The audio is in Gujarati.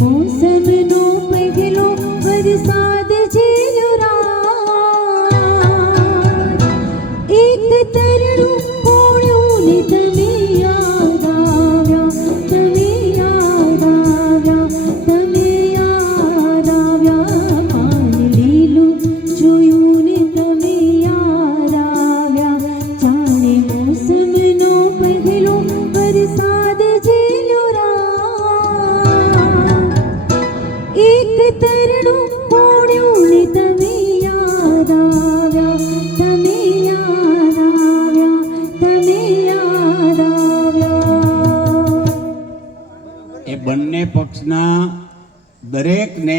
મોસમનો પહેલો વરસાદ ઝીલ્યો રાત, એક તરણું કોળું ને તમે યાદ આવ્યા, તમે યાદ આવ્યા, તમે યાદ આવ્યા, પાન લીલું જોયું ને તમે યાદ આવ્યા, જાણે મોસમનો પહેલો વરસાદ ઝીલ્યો રાત, એક તરણું કોળ્યું ને તમે યાદ આવ્યા, તમે યાદ આવ્યા, તમે યાદ આવ્યા. એ બંને પક્ષના દરેકને